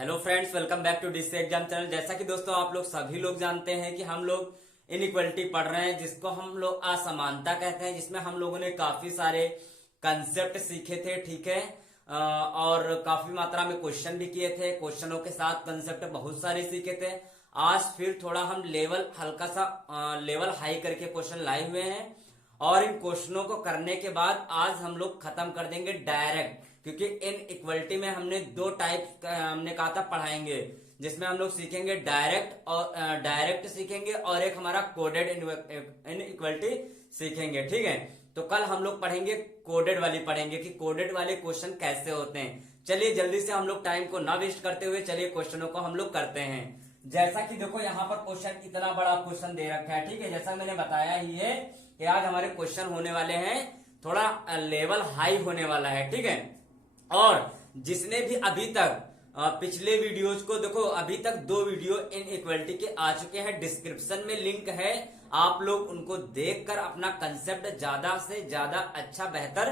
Hello friends, welcome back to disk exam channel. जैसा कि दोस्तों आप लोग सभी लोग जानते हैं कि हम लोग इनइक्वलिटी पढ़ रहे हैं, जिसको हम लोग असमानता कहते हैं, जिसमें हम लोगों ने काफी सारे कंसेप्ट सीखे थे। ठीक है, और काफी मात्रा में क्वेश्चन भी किए थे। क्वेश्चनों के साथ कंसेप्ट बहुत सारे सीखे थे। आज फिर थोड़ा हम लेवल हल्का सा लेवल हाई करके क्वेश्चन लाए हुए हैं, और इन क्वेश्चनों को करने के बाद आज हम लोग खत्म कर देंगे डायरेक्ट, क्योंकि इन इक्वलिटी में हमने दो टाइप हमने कहा था पढ़ाएंगे, जिसमें हम लोग सीखेंगे डायरेक्ट और डायरेक्ट सीखेंगे, और एक हमारा कोडेड इन इक्वलिटी सीखेंगे। ठीक है, तो कल हम लोग पढ़ेंगे कोडेड वाली, पढ़ेंगे कि कोडेड वाले क्वेश्चन कैसे होते हैं। चलिए जल्दी से हम लोग टाइम को ना वेस्ट करते हुए चलिए क्वेश्चनों को हम लोग करते हैं। जैसा कि देखो यहाँ पर क्वेश्चन इतना बड़ा क्वेश्चन दे रखा है। ठीक है, जैसा मैंने बताया ही है कि आज हमारे क्वेश्चन होने वाले हैं, थोड़ा लेवल हाई होने वाला है। ठीक है, और जिसने भी अभी तक पिछले वीडियोज को देखो, अभी तक 2 वीडियो इन इक्वलिटी के आ चुके हैं, डिस्क्रिप्शन में लिंक है, आप लोग उनको देखकर अपना कंसेप्ट ज्यादा से ज्यादा अच्छा बेहतर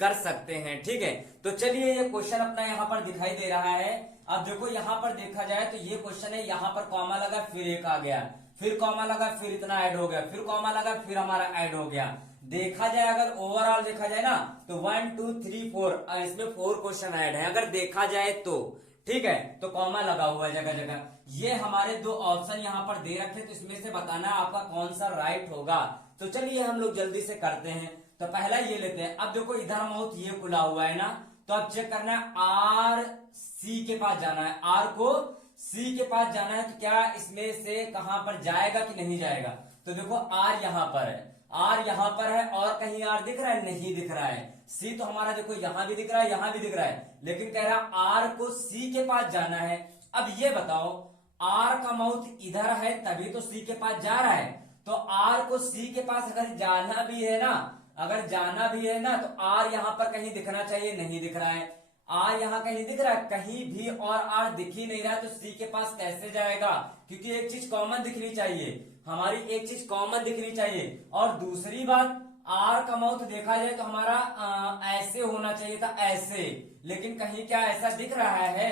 कर सकते हैं। ठीक है, तो चलिए ये क्वेश्चन अपना यहाँ पर दिखाई दे रहा है। अब देखो यहाँ पर देखा जाए तो ये क्वेश्चन है, यहाँ पर कॉमा लगा, फिर एक आ गया, फिर कॉमा लगा, फिर इतना ऐड हो गया, फिर कॉमा लगा, फिर हमारा ऐड हो गया। देखा जाए, अगर ओवरऑल देखा जाए ना, तो 1 2 3 4 इसमें 4 क्वेश्चन ऐड है अगर देखा जाए तो। ठीक है, तो कॉमा लगा हुआ है जगह जगह। ये हमारे 2 ऑप्शन यहाँ पर दे रखे, तो इसमें से बताना आपका कौन सा राइट होगा। तो चलिए हम लोग जल्दी से करते हैं। तो पहला ये लेते हैं। अब देखो इधर माउथ ये खुला हुआ है ना, तो अब चेक करना है, आर सी के पास जाना है, आर को सी के पास जाना है। तो क्या इसमें से कहां पर जाएगा कि नहीं जाएगा? तो देखो आर यहां पर है, आर यहां पर है, और कहीं आर दिख रहा है? नहीं दिख रहा है। सी तो हमारा देखो यहां भी दिख रहा है, यहां भी दिख रहा है, लेकिन कह रहा आर को सी के पास जाना है। अब ये बताओ, आर का माउथ इधर है तभी तो सी के पास जा रहा है। तो आर को सी के पास अगर जाना भी है ना, अगर जाना भी है ना, तो आर यहां पर कहीं दिखना चाहिए, नहीं दिख रहा है। आर यहां कहीं दिख रहा है? कहीं भी, और आर दिख ही नहीं रहा है, तो सी के पास कैसे जाएगा? क्योंकि एक चीज कॉमन दिखनी चाहिए, हमारी एक चीज कॉमन दिखनी चाहिए। और दूसरी बात, आर का माउथ देखा जाए तो हमारा ऐसे होना चाहिए था, ऐसे, लेकिन कहीं क्या ऐसा दिख रहा है?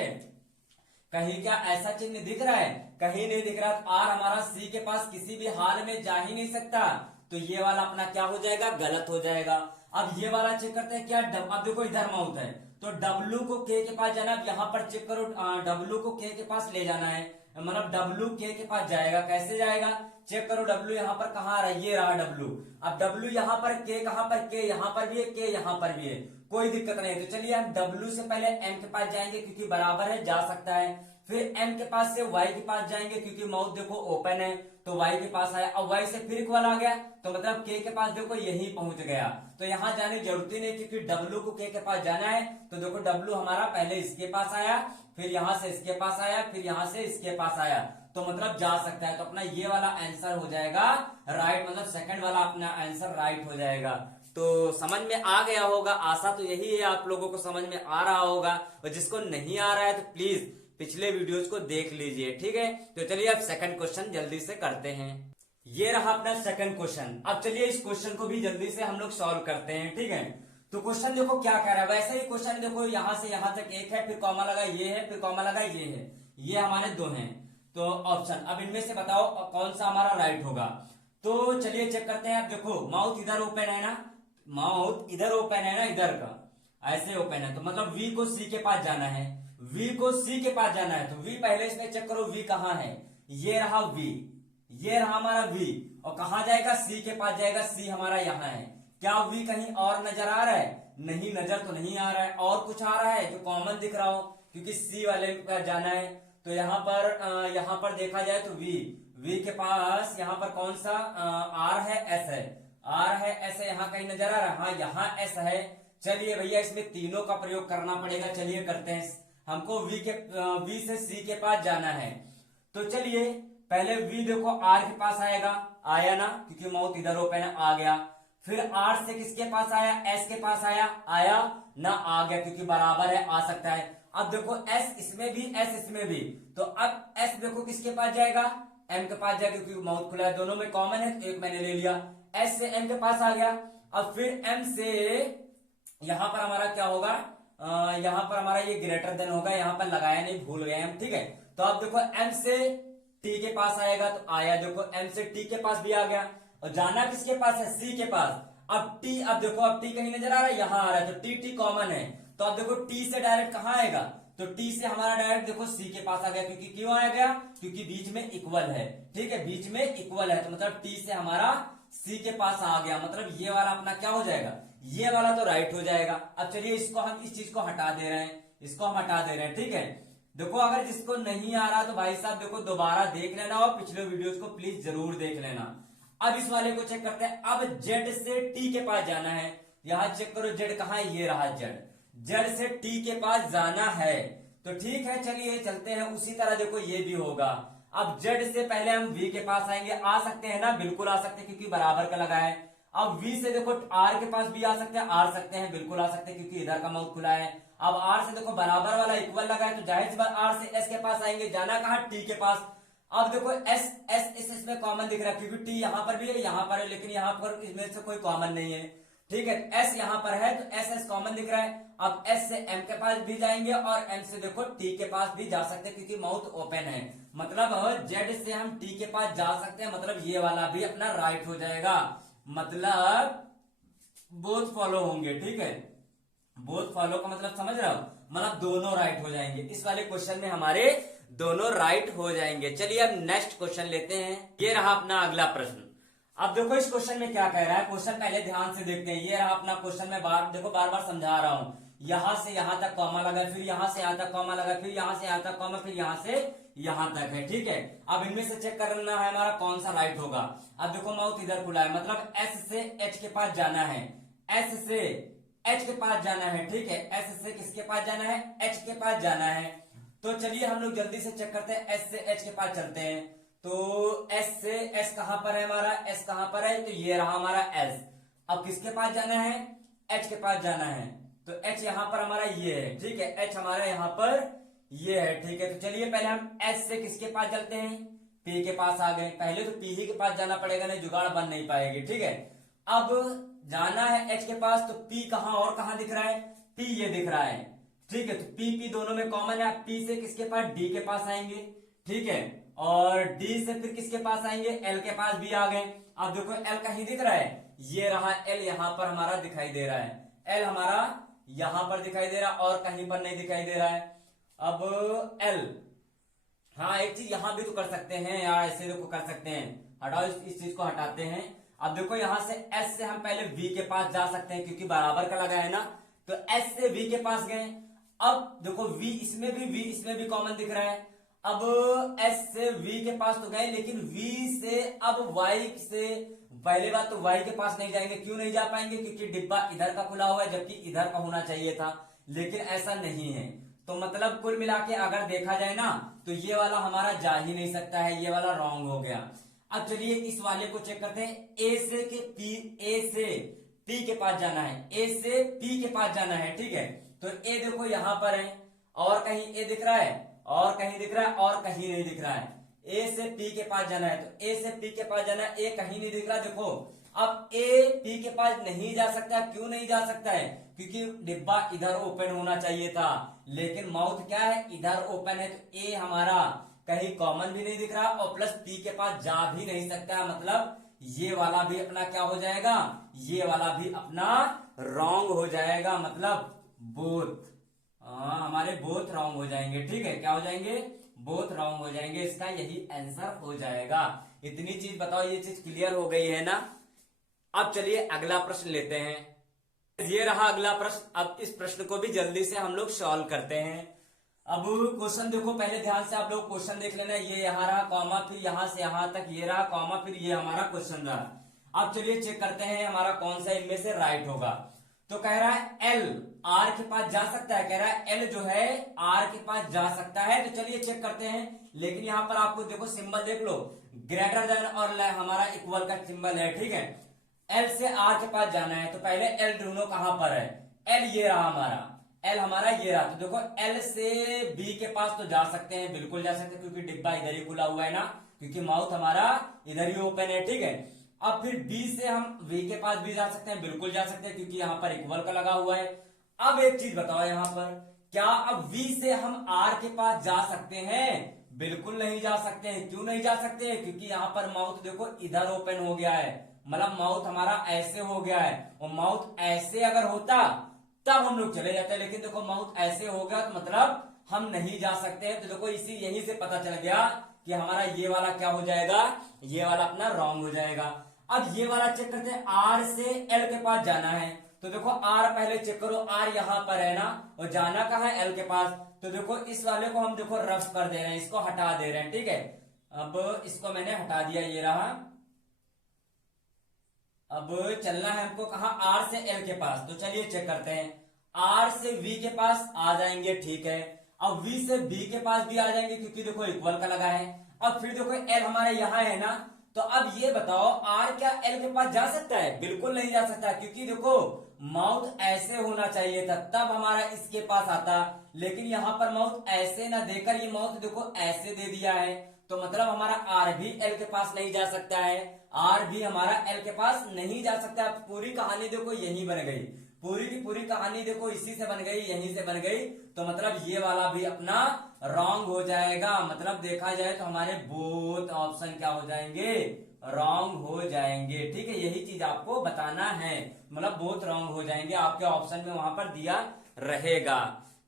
कहीं क्या ऐसा चिन्ह दिख रहा है? कहीं नहीं दिख रहा। तो आर हमारा सी के पास किसी भी हाल में जा ही नहीं सकता, तो ये वाला अपना क्या हो जाएगा? गलत हो जाएगा। अब ये वाला चेक करते हैं क्या। अब देखो इधर माउथ है, तो डब्लू को के पास जाना। अब यहां पर चेक करो, डब्लू को के पास ले जाना है, मतलब डब्लू के पास जाएगा। कैसे जाएगा? चेक करो, डब्लू यहां पर कहां आ रहा है? ये रहा डब्लू। अब डब्लू यहां पर, के कहां पर? के यहां पर भी है, के यहां पर भी है, कोई दिक्कत नहीं। तो चलिए हम डब्लू से पहले एम के पास जाएंगे, क्योंकि बराबर है, जा सकता है। फिर एम के पास से वाई के पास जाएंगे, क्योंकि माउथ देखो ओपन है, तो वाई के पास आया। अब वाई से फिर इक्वल आ गया, तो मतलब के पास देखो यही पहुंच गया, तो यहां जाने की जरूरत ही नहीं, क्योंकि डब्लू को के पास जाना है। तो देखो डब्लू हमारा पहले इसके पास आया, फिर यहां से इसके पास आया, फिर यहां से इसके पास आया, तो मतलब जा सकता है। तो अपना ये वाला आंसर हो जाएगा राइट, मतलब सेकंड वाला अपना आंसर राइट हो जाएगा। तो समझ में आ गया होगा, आशा तो यही है आप लोगों को समझ में आ रहा होगा, और जिसको नहीं आ रहा है तो प्लीज पिछले वीडियोस को देख लीजिए। ठीक है, तो चलिए अब सेकंड क्वेश्चन जल्दी से करते हैं। ये रहा अपना सेकंड क्वेश्चन। अब चलिए इस क्वेश्चन को भी जल्दी से हम लोग सॉल्व करते हैं। ठीक है, तो क्वेश्चन देखो क्या कह रहा है। वैसे ही क्वेश्चन देखो, यहां से यहां तक एक है, फिर कॉमा लगा, ये है, फिर कॉमा लगा, ये है, ये हमारे 2 हैं। तो ऑप्शन, अब इनमें से बताओ कौन सा हमारा राइट होगा। तो चलिए चेक करते हैं। अब देखो माउथ इधर ओपन है ना, माउथ इधर ओपन है ना, इधर का ऐसे ओपन है, तो मतलब वी को सी के पास जाना है, वी को सी के पास जाना है। तो वी पहले इसमें चेक करो, वी कहां है? ये रहा वी, ये रहा हमारा वी, और कहां जाएगा? सी के पास जाएगा। सी हमारा यहां है। क्या वी कहीं और नजर आ रहा है? नहीं, नजर तो नहीं आ रहा है। और कुछ आ रहा है जो कॉमन दिख रहा हो? क्योंकि सी वाले पर जाना है, तो यहां पर देखा जाए तो वी के पास यहां पर कौन सा आर है? एस है, आर है, एस है, यहां कहीं नजर आ रहा है? हाँ, यहां एस है। चलिए भैया इसमें तीनों का प्रयोग करना पड़ेगा, चलिए करते हैं। हमको वी से सी के पास जाना है, तो चलिए पहले वी देखो आर के पास आएगा, आया ना, क्योंकि माउथ इधर ओपन है, आ गया। फिर आर से किसके पास आया? एस के पास आया, आया ना, आ गया, क्योंकि बराबर है, आ सकता है। अब देखो एस इसमें भी, एस इसमें भी, तो अब एस देखो किसके पास जाएगा? एम के पास जाएगा, क्योंकि माउथ खुला है, दोनों में कॉमन है, तो एक मैंने ले लिया। एस से एम के पास आ गया। अब फिर एम से यहां पर हमारा क्या होगा? यहाँ पर हमारा ये ग्रेटर देन होगा, यहाँ पर लगाया नहीं, भूल गए हम, ठीक है। तो अब देखो m से t के पास आएगा तो आया, देखो m से t के पास भी आ गया, और जाना किसके पास है, c के पास। अब t, अब देखो अब t कहीं नजर आ रहा है, यहाँ आ रहा है, तो t कॉमन है, तो अब देखो t से डायरेक्ट कहाँ आएगा, तो t से हमारा डायरेक्ट देखो c के पास आ गया, क्योंकि क्यों आ गया, क्योंकि बीच में इक्वल है, ठीक है, बीच में इक्वल है, तो मतलब t से हमारा c के पास आ गया, मतलब ये वाला अपना क्या हो जाएगा, ये वाला तो राइट हो जाएगा। अब चलिए इसको हम इस चीज को हटा दे रहे हैं, इसको हम हटा दे रहे हैं, ठीक है। देखो अगर जिसको नहीं आ रहा तो भाई साहब देखो दोबारा देख लेना, और पिछले वीडियोस को प्लीज जरूर देख लेना। अब इस वाले को चेक करते हैं। अब z से t के पास जाना है, यहां चेक करो z कहां है, ये रहा z से t के पास जाना है, तो ठीक है चलिए चलते हैं। उसी तरह देखो ये भी होगा। अब z से पहले हम v के पास आएंगे, आ सकते हैं ना, बिल्कुल आ सकते हैं क्योंकि बराबर का लगा है। अब v से देखो r के पास भी आ सकते हैं, आ सकते हैं, बिल्कुल आ सकते हैं क्योंकि इधर का माउथ खुला है। अब r से देखो बराबर वाला इक्वल लगा है, तो जाहिर सी बात r से s के पास आएंगे, जाना कहां, t के पास। अब देखो s इसमें कॉमन दिख रहा है क्योंकि t यहां पर भी है, यहां पर है, लेकिन यहां पर इसमें से कोई कॉमन नहीं है, ठीक है। s यहां पर है तो s कॉमन दिख रहा है। अब s से m के पास भी जाएंगे और m से देखो t के पास भी जा सकते हैं क्योंकि माउथ ओपन है, मतलब z से हम t के पास जा सकते हैं, मतलब ये वाला भी अपना राइट हो जाएगा, मतलब बोथ फॉलो होंगे, ठीक है। बोथ फॉलो का मतलब समझ रहे हो, मतलब दोनों राइट हो जाएंगे। इस वाले क्वेश्चन में हमारे दोनों राइट हो जाएंगे। चलिए अब नेक्स्ट क्वेश्चन लेते हैं। ये रहा अपना अगला प्रश्न। अब देखो इस क्वेश्चन में क्या कह रहा है, क्वेश्चन पहले ध्यान से देखते हैं। ये रहा अपना क्वेश्चन, में देखो बार बार समझा रहा हूं। यहां से यहां तक कॉमा लगा, फिर यहां से यहां तक कॉमा लगा, फिर यहां से यहां तक कॉमा, फिर यहां से यहां तक है, ठीक है। अब इनमें से चेक करना है हमारा कौन सा राइट होगा। अब देखो माउथ इधर खुला है, मतलब s से h के पास जाना है, s से h के पास जाना है, ठीक है। s से किसके पास जाना है, h के पास जाना है। तो चलिए हम लोग जल्दी से चेक करते हैं, s से h के पास चलते हैं। तो s से s कहां पर है हमारा, s कहां पर है, तो ये रहा हमारा s। अब किसके पास जाना है, h के पास जाना है, तो h यहां पर हमारा ये है, ठीक है, h हमारा यहां पर ये है, ठीक है। तो चलिए पहले हम s से किसके पास चलते हैं, p के पास आ गए। पहले तो p ही के पास जाना पड़ेगा, नहीं जुगाड़ बन नहीं पाएगी, ठीक है। अब जाना है h के पास, तो p कहां और कहां दिख रहा है, p ये दिख रहा है, ठीक है। तो p दोनों में कॉमन है। p से किसके पास, d के पास आएंगे, ठीक है, और d से फिर किसके पास आएंगे, l के पास भी आ गए। अब देखो l कहीं दिख रहा है, ये रहा l यहां पर हमारा दिखाई दे रहा है, l हमारा यहां पर दिखाई दे रहा है और कहीं पर नहीं दिखाई दे रहा है। अब l, हाँ एक चीज यहां भी तो कर सकते हैं यार, ऐसे देखो कर सकते हैं, हटाओ इस चीज को हटाते हैं। अब देखो यहां से s से हम पहले v के पास जा सकते हैं क्योंकि बराबर का लगा है ना, तो s से v के पास गए। अब देखो v इसमें भी कॉमन दिख रहा है। अब s से v के पास तो गए, लेकिन v से अब y से, पहले बात तो y के पास नहीं जाएंगे, क्यों नहीं जा पाएंगे, क्योंकि डिब्बा इधर का खुला हुआ है जबकि इधर का होना चाहिए था, लेकिन ऐसा नहीं है। तो मतलब कुल मिला के अगर देखा जाए ना, तो ये वाला हमारा जा ही नहीं सकता है, ये वाला रॉन्ग हो गया। अब चलिए इस वाले को चेक करते हैं। a से p के पास जाना है, a से p के पास जाना है, ठीक है। तो a देखो यहां पर है, और कहीं a दिख रहा है, और कहीं दिख रहा है, और कहीं नहीं दिख रहा है। a से p के पास जाना है, तो a से p के पास जाना है, a कहीं नहीं दिख रहा। देखो अब a p के पास नहीं जा सकता, क्यों नहीं जा सकता है, क्योंकि डिब्बा इधर ओपन होना चाहिए था, लेकिन माउथ क्या है, इधर ओपन है, तो a हमारा कहीं कॉमन भी नहीं दिख रहा और प्लस p के पास जा भी नहीं सकता, मतलब ये वाला भी अपना क्या हो जाएगा, ये वाला भी अपना रॉन्ग हो जाएगा, मतलब बोथ, हमारे बोथ रॉन्ग हो जाएंगे, ठीक है। क्या हो जाएंगे, बोथ रॉन्ग हो जाएंगे, इसका यही आंसर हो जाएगा। इतनी चीज बताओ, ये चीज क्लियर हो गई है ना। अब चलिए अगला प्रश्न लेते हैं। ये रहा अगला प्रश्न। अब इस प्रश्न को भी जल्दी से हम लोग सॉल्व करते हैं। अब क्वेश्चन देखो, पहले ध्यान से आप लोग क्वेश्चन देख लेना। ये यहाँ रहा कॉमा, फिर यहां से यहां तक ये रहा कॉमा, फिर ये हमारा क्वेश्चन रहा। अब चलिए चेक करते हैं हमारा कौन सा इनमें से राइट होगा। तो कह रहा है L R के पास जा सकता है, कह रहा है L जो है R के पास जा सकता है। तो चलिए चेक करते हैं, लेकिन यहाँ पर आपको देखो सिंबल देख लो, ग्रेटर देन और हमारा इक्वल का सिंबल है, ठीक है। L से R के पास जाना है, तो पहले L ढूंढो कहां पर है। L ये रहा हमारा, L हमारा ये रहा। तो देखो L से B के पास तो जा सकते हैं, बिल्कुल जा सकते हैं, क्योंकि डिब्बा इधर ही खुला हुआ है ना, क्योंकि माउथ हमारा इधर ही ओपन है, ठीक है। अब फिर B से हम V के पास भी जा सकते हैं, बिल्कुल जा सकते हैं, क्योंकि यहाँ पर इक्वल का लगा हुआ है। अब एक चीज बताओ यहां पर, क्या अब v से हम r के पास जा सकते हैं? बिल्कुल नहीं जा सकते हैं। क्यों नहीं जा सकते हैं? क्योंकि यहां पर माउथ देखो इधर ओपन हो गया है, मतलब माउथ हमारा ऐसे हो गया है, और माउथ ऐसे अगर होता तब हम लोग चले जाते, लेकिन देखो माउथ ऐसे हो गया तो मतलब हम नहीं जा सकते हैं। तो देखो इसी यहीं से पता चल गया कि हमारा ये वाला क्या हो जाएगा, ये वाला अपना रॉन्ग हो जाएगा। अब ये वाला चेक करते हैं, आर से एल के पास जाना है, तो देखो आर पहले चेक करो, आर यहां पर है ना, और जाना कहां है, एल के पास। तो देखो इस वाले को हम देखो रफ कर दे रहे हैं, इसको हटा दे रहे हैं, ठीक है। अब इसको मैंने हटा दिया, ये रहा। अब चलना है हमको कहा, आर से एल के पास। तो चलिए चेक करते हैं, आर से वी के पास आ जाएंगे, ठीक है। अब वी से बी के पास भी आ जाएंगे, क्योंकि देखो इक्वल का लगा है। अब फिर देखो एल हमारे यहां है ना, तो अब ये बताओ आर क्या एल के पास जा सकता है? बिल्कुल नहीं जा सकता, क्योंकि देखो माउथ ऐसे होना चाहिए था तब हमारा इसके पास आता, लेकिन यहां पर माउथ ऐसे ना देकर ये माउथ देखो ऐसे दे दिया है, तो मतलब हमारा आर भी एल के पास नहीं जा सकता है, आर भी हमारा एल के पास नहीं जा सकता। पूरी कहानी देखो यही बन गई, पूरी की पूरी कहानी देखो इसी से बन गई, यहीं से बन गई। तो मतलब ये वाला भी अपना रॉन्ग हो जाएगा। मतलब देखा जाए तो हमारे बोथ ऑप्शन क्या हो जाएंगे, रॉन्ग हो जाएंगे, ठीक है। यही चीज आपको बताना है, मतलब बोथ रॉन्ग हो जाएंगे, आपके ऑप्शन में वहां पर दिया रहेगा,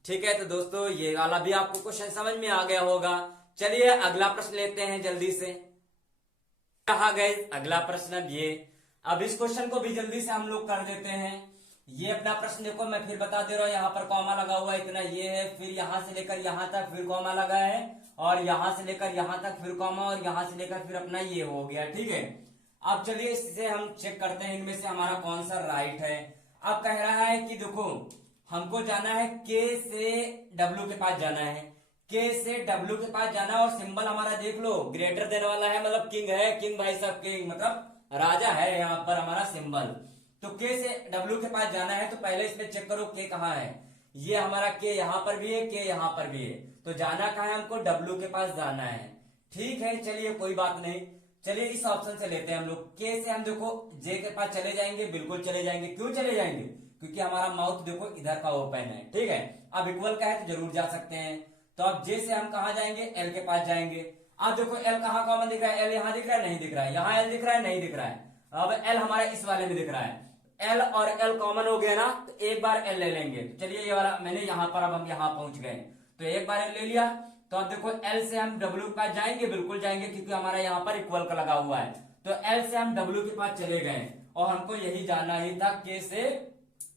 ठीक है। तो दोस्तों ये वाला भी आपको क्वेश्चन समझ में आ गया होगा। चलिए अगला प्रश्न लेते हैं जल्दी से। कहा गए अगला प्रश्न अब इस क्वेश्चन को भी जल्दी से हम लोग कर देते हैं। ये अपना प्रश्न देखो, मैं फिर बता दे रहा हूं, यहाँ पर कॉमा लगा हुआ है, इतना ये है, फिर यहां से लेकर यहां तक फिर कॉमा लगा है, और यहां से लेकर यहां तक फिर कॉमा, और यहां से लेकर फिर अपना ये हो गया, ठीक है। अब चलिए इससे हम चेक करते हैं इनमें से हमारा कौन सा राइट है। अब कह रहा है कि देखो हमको जाना है के से डब्ल्यू के पास जाना है, के से डब्ल्यू के पास जाना, और सिंबल हमारा देख लो ग्रेटर देन वाला है, मतलब किंग है, किंग भाई साहब किंग मतलब राजा है यहाँ पर हमारा सिंबल। तो के से डब्ल्यू के पास जाना है, तो पहले इसमें चेक करो के कहाँ है, ये हमारा के यहाँ पर भी है, के यहाँ पर भी है, तो जाना कहाँ है, हमको डब्ल्यू के पास जाना है, ठीक है। चलिए कोई बात नहीं, चलिए इस ऑप्शन से लेते हैं हम लोग। के से हम देखो जे के पास चले जाएंगे, बिल्कुल चले जाएंगे। क्यों चले जाएंगे? क्योंकि हमारा माउथ देखो इधर का ओपन है, ठीक है। अब इक्वल का है तो जरूर जा सकते हैं। तो अब जे से हम कहा जाएंगे, एल के पास जाएंगे। अब देखो एल कहाँ कॉमन दिख रहा है, एल यहाँ दिख रहा है, नहीं दिख रहा है, यहाँ एल दिख रहा है, नहीं दिख रहा है। अब एल हमारा इस वाले में दिख रहा है, एल और एल कॉमन हो गया ना, तो एक बार एल ले लेंगे। तो चलिए ये वाला मैंने यहाँ पर, अब हम यहाँ पहुंच गए, तो एक बार एल ले लिया। तो अब देखो एल से हम डब्ल्यू के पास जाएंगे, बिल्कुल जाएंगे, क्योंकि हमारा यहाँ पर इक्वल का लगा हुआ है। तो एल से हम डब्ल्यू के पास चले गए, और हमको यही जाना ही था, के से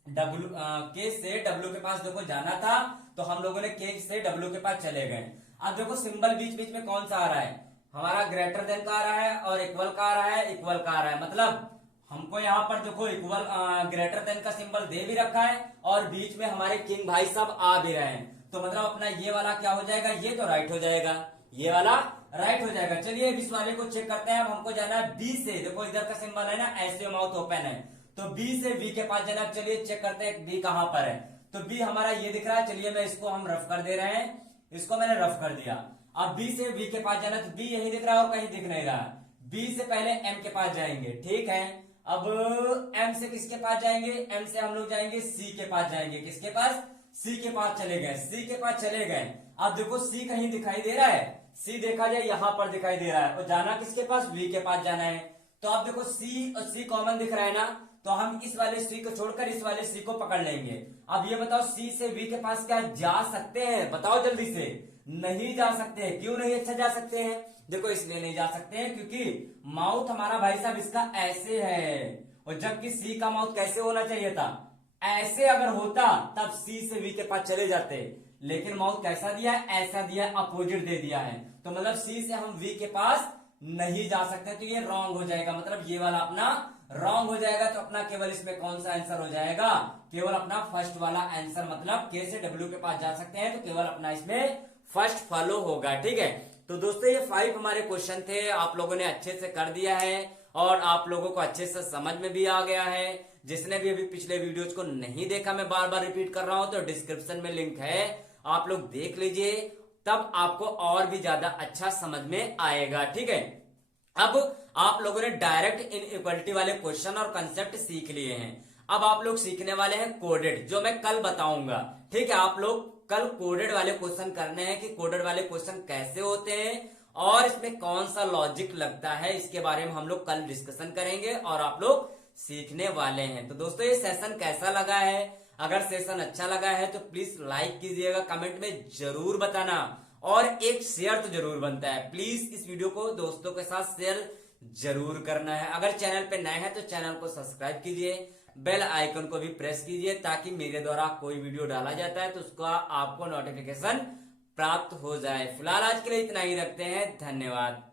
डब्ल्यू के पास देखो जाना था, तो हम लोगों ने के से डब्ल्यू के पास चले गए। अब देखो सिंबल बीच बीच में कौन सा आ रहा है, हमारा ग्रेटर देन का आ रहा है, और इक्वल का आ रहा है, इक्वल का आ रहा है। मतलब हमको यहाँ पर देखो इक्वल ग्रेटर देन का सिंबल दे भी रखा है, और बीच में हमारे किंग भाई साहब आ भी रहे हैं। तो मतलब अपना ये वाला क्या हो जाएगा, ये तो राइट हो जाएगा, ये वाला राइट हो जाएगा। चलिए इस वाले को चेक करते हैं। अब हमको जाना है बी से, देखो इधर का सिंबल है ना, ऐसे माउथ ओपन है, तो बी से वी के पास जाना। चलिए चेक करते हैं बी कहां पर है। तो बी हमारा ये दिख रहा है, चलिए मैं इसको हम रफ कर दे रहे हैं, इसको मैंने रफ कर दिया। अब बी से वी के पास जाना, तो बी यही दिख रहा है और कहीं दिख नहीं रहा। बी से पहले एम के पास जाएंगे, ठीक है। अब एम से किसके पास जाएंगे, एम से हम लोग जाएंगे सी के पास जाएंगे, किसके पास, सी के पास चले गए, सी के पास चले गए। अब देखो सी कहीं दिखाई दे रहा है, सी देखा जाए यहां पर दिखाई दे रहा है, और जाना किसके पास, वी के पास जाना है। तो अब देखो सी और सी कॉमन दिख रहा है ना, तो हम इस वाले सी को छोड़कर इस वाले सी को पकड़ लेंगे। अब ये बताओ सी से वी के पास क्या जा सकते हैं, बताओ जल्दी से। नहीं जा सकते हैं। क्यों नहीं अच्छा जा सकते हैं? देखो इसलिए नहीं जा सकते हैं क्योंकि माउथ हमारा भाई साहब इसका ऐसे है, और जबकि सी का माउथ कैसे होना चाहिए था, ऐसे अगर होता तब सी से वी के पास चले जाते, लेकिन माउथ कैसा दिया है, ऐसा दिया है, अपोजिट दे दिया है। तो मतलब सी से हम वी के पास नहीं जा सकते, तो ये रॉन्ग हो जाएगा, मतलब ये वाला अपना रॉन्ग हो जाएगा। तो अपना केवल इसमें कौन सा आंसर हो जाएगा, केवल अपना फर्स्ट वाला आंसर, मतलब के से डब्ल्यू के पास जा सकते हैं, तो केवल अपना इसमें फर्स्ट फॉलो होगा, ठीक है। तो दोस्तों ये 5 हमारे क्वेश्चन थे, आप लोगों ने अच्छे से कर दिया है, और आप लोगों को अच्छे से समझ में भी आ गया है। जिसने भी अभी पिछले वीडियोज को नहीं देखा, मैं बार बार रिपीट कर रहा हूं, तो डिस्क्रिप्शन में लिंक है, आप लोग देख लीजिए, तब आपको और भी ज्यादा अच्छा समझ में आएगा, ठीक है। अब आप लोगों ने डायरेक्ट इनइक्वालिटी वाले क्वेश्चन और कंसेप्ट सीख लिए हैं। अब आप लोग सीखने वाले हैं कोडेड, जो मैं कल बताऊंगा। ठीक है, आप लोग कल कोडेड वाले क्वेश्चन करने हैं कि कोडेड वाले क्वेश्चन कैसे होते हैं और इसमें कौन सा लॉजिक लगता है, इसके बारे में हम लोग कल डिस्कशन करेंगे और आप लोग सीखने वाले हैं। तो दोस्तों ये सेशन कैसा लगा है? अगर सेशन अच्छा लगा है तो प्लीज लाइक कीजिएगा, कमेंट में जरूर बताना और एक शेयर तो जरूर बनता है। प्लीज इस वीडियो को दोस्तों के साथ शेयर जरूर करना है। अगर चैनल पे नए हैं तो चैनल को सब्सक्राइब कीजिए, बेल आइकन को भी प्रेस कीजिए ताकि मेरे द्वारा कोई वीडियो डाला जाता है तो उसका आपको नोटिफिकेशन प्राप्त हो जाए। फिलहाल आज के लिए इतना ही रखते हैं, धन्यवाद।